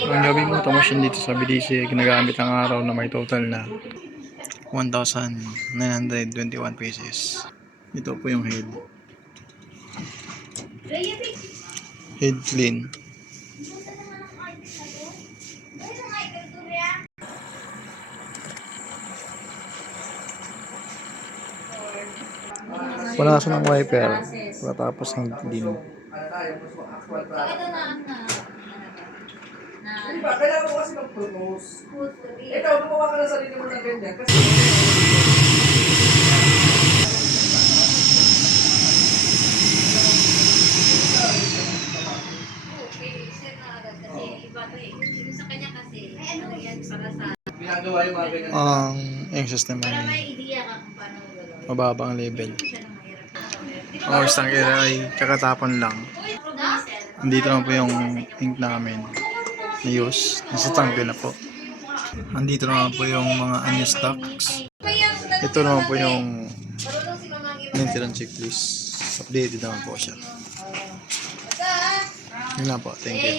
Ang gawing automation dito sa BDC, ginagamit ang araw na may total na 1,921 pieces. Ito po yung head clean. Punasan ng wiper tapos head clean. Di ba? Kailangan mo kasi mag-propose. Ikaw, gumawa ka ng sarili mo ng ganyan. Kasi... Ang system ay mababa ang level. Ang isang area ay kakatapon lang. Andito na po yung ink namin na use. Nasa tangke na po. Andito naman po yung mga unused stocks. Ito naman po yung maintenance checklist. Updated naman po siya. Yun lang po. Thank you.